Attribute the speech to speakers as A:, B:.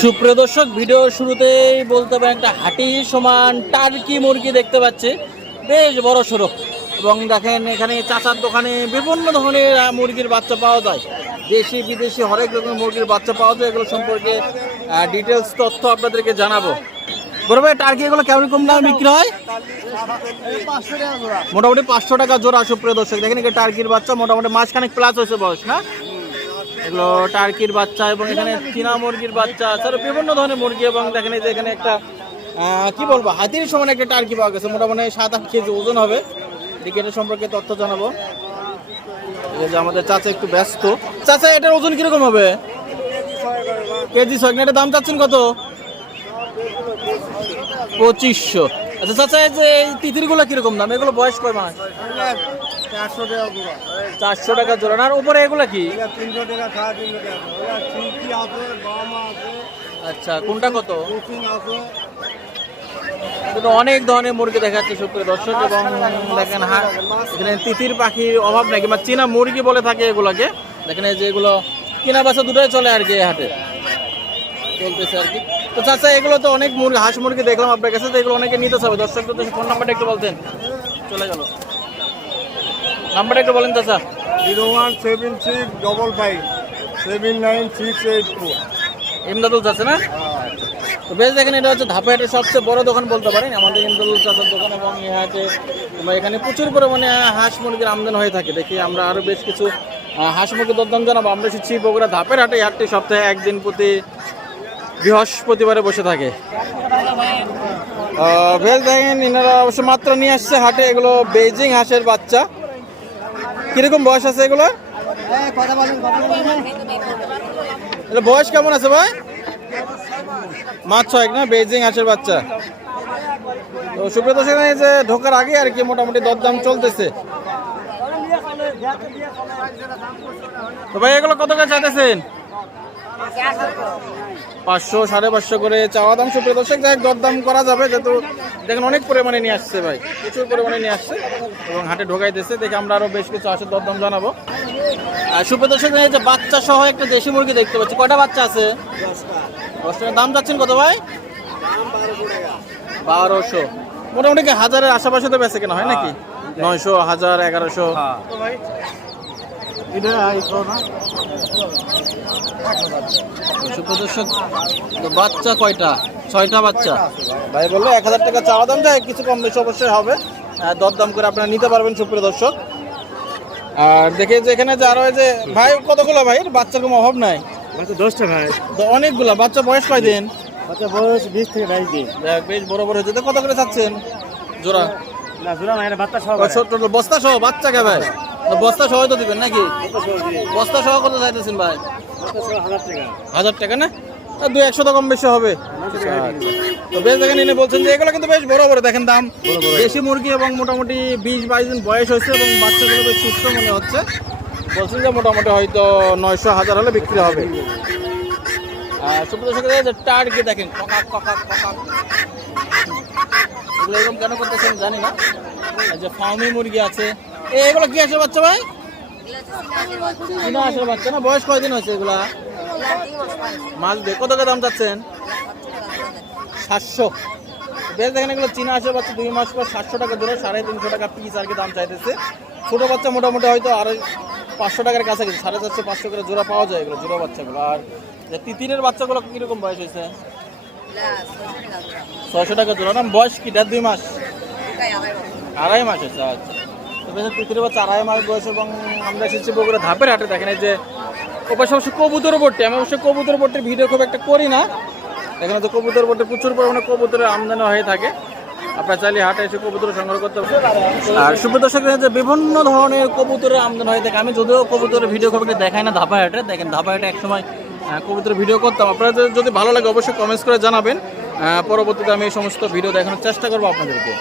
A: সুপ্রিয় দর্শক ভিডিও শুরুতেই বলতে পারেন একটা হাটি সমান টার্কি মুরগি দেখতে পাচ্ছি। বেশ বড় সড়ো এবং দেখেন এখানে চাচার দোকানে বিভিন্ন ধরনের মুরগির বাচ্চা পাওয়া যায়। দেশি, বিদেশি হরেক রকমের মুরগির বাচ্চা পাওয়া যায়। এগুলো সম্পর্কে ডিটেলস তথ্য আপনাদেরকে জানাব। বড় টার্কি এগুলো কেমন কম দামে বিক্রি হয়? মোটামুটি পাঁচশো টাকা জোড়া, সুপ্রিয় দর্শক। দেখেন টার্কির বাচ্চা, মোটামুটি মাসখানেক প্লাস হয়েছে বয়স, না? এগুলো টার্কির বাচ্চা এবং এখানে চীনা মুরগির বাচ্চা এছাড়া বিভিন্ন ধরনের মুরগি এবং দেখেন এই যে এখানে একটা কি বলব, হাতির সমান একটা টার্কি পাওয়া গেছে। মোটামুটি সাত আট কেজি ওজন হবে। এদিকে এটা সম্পর্কে তথ্য জানাব। যে আমাদের চাচা একটু ব্যস্ত। চাচা, এটার ওজন কীরকম হবে? কেজি ছয় এটার দাম চাচ্ছেন কত? পঁচিশশো। আচ্ছা চাচা, এই যে তিতিরগুলো কীরকম দাম? এগুলো বয়স কয়
B: চারশো টাকা জোড়া।
A: চারশো টাকা জোড়া। না আর উপরে এগুলো কি?
B: তিনশো টাকা সাড়ে তিনশো টাকা। চিংকি আছে
A: আচ্ছা কোনটা কত?
B: আছে।
A: কিন্তু অনেক ধরনের মুরগি দেখা যাচ্ছে সুপ্রিয় দর্শক এবং দেখেন হ্যাঁ এখানে তিতির পাখির অভাব নাই কিংবা চীনা মুরগি বলে থাকে এগুলোকে। দেখেন এই যে এগুলো কিনা বাসা দুটোই চলে আর কি হাটে। চলতেছে আর কি। তো চাচা এগুলো তো অনেক মুরগি হাঁস মুরগি দেখলাম আপনার কাছে তো এগুলো অনেকে নিতে হবে দর্শক তো ফোন নাম্বারটা একটু বলতেন। চলে গেল। নাম্বারটা একটু বলেন চাচা
B: zero one seven six double five seven nine six eight four.
A: Imdadul চাচা না? তো বেশ দেখেন এটা হচ্ছে ধাপা হাটের সবচেয়ে বড় দোকান বলতে পারেন। আমাদের ইমদাদুল চাচার দোকান এবং এই হাটে আমরা এখানে প্রচুর পরিমাণে হাঁস মুরগির আমদানি হয়ে থাকে। দেখি আমরা আরও বেশ কিছু হাঁস মুরগির দরদাম জানাব। আমরা এসেছি বগুড়া ধাপের হাটে হাটটি সপ্তাহে একদিন প্রতি বৃহস্পতিবারে বসে থাকে। ভেজ দেখেন এনারা অবশ্য মাত্র নিয়ে আসছে হাটে। এগুলো বেজিং হাঁসের বাচ্চা। কীরকম বয়স আছে এগুলো বয়স কেমন আছে ভাই? মাছ ছয়েক না? বেজিং হাঁসের বাচ্চা। তো সুব্রত সেখানে এই যে ঢোকার আগে আর কি মোটামুটি দরদাম চলতেছে। তো ভাই, এগুলো কত করে চাইতেছেন? পাঁচশো সাড়ে পাঁচশো করে চাওয়া দাম। সুপ্রিয় দর্শক যাই দরদাম করা যাবে যেহেতু দেখেন অনেক পরিমাণে নিয়ে আসছে ভাই প্রচুর পরিমাণে নিয়ে আসছে এবং হাটে ঢোকাইতেছে দেখে আমরা আরও বেশ কিছু আসে দরদাম জানাব। আর সুপ্রিয় দর্শক যে বাচ্চা সহ একটা দেশি মুরগি দেখতে পাচ্ছি। কয়টা বাচ্চা আছে? দাম যাচ্ছেন কত ভাই? বারোশো। মোটামুটি হাজারের আশেপাশে তো বেঁচে কেনা হয় নাকি? নয়শো হাজার এগারোশো।
B: না
A: সুপ্রদর্শক তো বাচ্চা কয়টা? ছয়টা বাচ্চা? ভাই বলল এক হাজার টাকা চাওয়া দাম যায় কিছু কম বেশি অবশ্যই হবে। দরদাম করে আপনারা নিতে পারবেন সুপ্রিয় দর্শক। আর দেখে যে এখানে যে যে ভাই কতগুলো ভাই? বাচ্চার কোনো অভাব নাই?
B: দশটা ভাই।
A: তো অনেকগুলো বাচ্চা বয়স কয় দিন?
B: আচ্ছা বয়স বিশ থেকে বাইশ দিন।
A: বেশ বড় বড় হয়েছে। তো কত করে চাচ্ছেন? জোড়া?
B: না জোড়া না বাচ্চা সহ
A: বস্তা সহ বাচ্চা কে ভাই? বস্তা সহ তো দিবেন নাকি? বস্তা সহ কত চাইতেছেন ভাই?
B: হাজার টাকা
A: না? দু একশো তো কম বেশি হবে। তো বেশ দেখেন, এনে বলছেন যে এগুলো কিন্তু বেশ বড় বড়, দেখেন দাম। দেশি মুরগি এবং মোটামুটি বিশ বাইশ দিন বয়স হয়েছে এবং বাচ্চাগুলো বেশ সুস্থ মনে হচ্ছে। বলছেন যে মোটামুটি হয়তো নয়শো, হাজার হলে বিক্রি হবে। আর সুপ্রিয় দর্শক এই দেখেন, ককাক ককাক ককাক। এগুলো এরকম কেন করতেছেন জানি না। যে ফার্মি মুরগি আছে এগুলো কি আসে বাচ্চা ভাই? চীনা আসলে বাচ্চা না বয়স কয়দিন হয়েছে এগুলা? মাছ দিয়ে কত দাম চাচ্ছেন? সাতশো। বেশ দেখেন এগুলো চীনা আসে বাচ্চা দুই মাস পর সাতশো টাকা ধরে সাড়ে তিনশো টাকা পিস আর কি দাম চাইতেছে। ছোটো বাচ্চা মোটামুটি হয়তো আড়াই পাঁচশো টাকার কাছাকাছি সাড়ে চারশো পাঁচশো করে জোড়া পাওয়া যায় এগুলো জোড়া বাচ্চাগুলো। আর তিতিরের বাচ্চাগুলো কীরকম বয়স হয়েছে? ছয়শো টাকা জোড়া না বয়স কি? দেড় দুই মাস? আড়াই মাস হয়েছে আচ্ছা। এবং আমরা ধাপের হাটে দেখেন এই যে কবুতর আমি অবশ্য কবুতর ভিডিও খুব একটা করি না। এখানে তো প্রচুর পরিমাণে কবুতরের আমদানি হয়ে থাকে। আপনারা চাইলে এসে সংগ্রহ করতে আর বিভিন্ন ধরনের কবুতরের আমদানি হয়ে থাকে। আমি যদিও কবুতরের ভিডিও খুব একটা দেখাই না ধাপা হাটে। দেখেন ধাপা হাটে একসময় কবুতরের ভিডিও করতাম। আপনারা যদি ভালো লাগে অবশ্যই কমেন্টস করে জানাবেন। পরবর্তীতে আমি এই সমস্ত ভিডিও দেখানোর চেষ্টা করব আপনাদেরকে।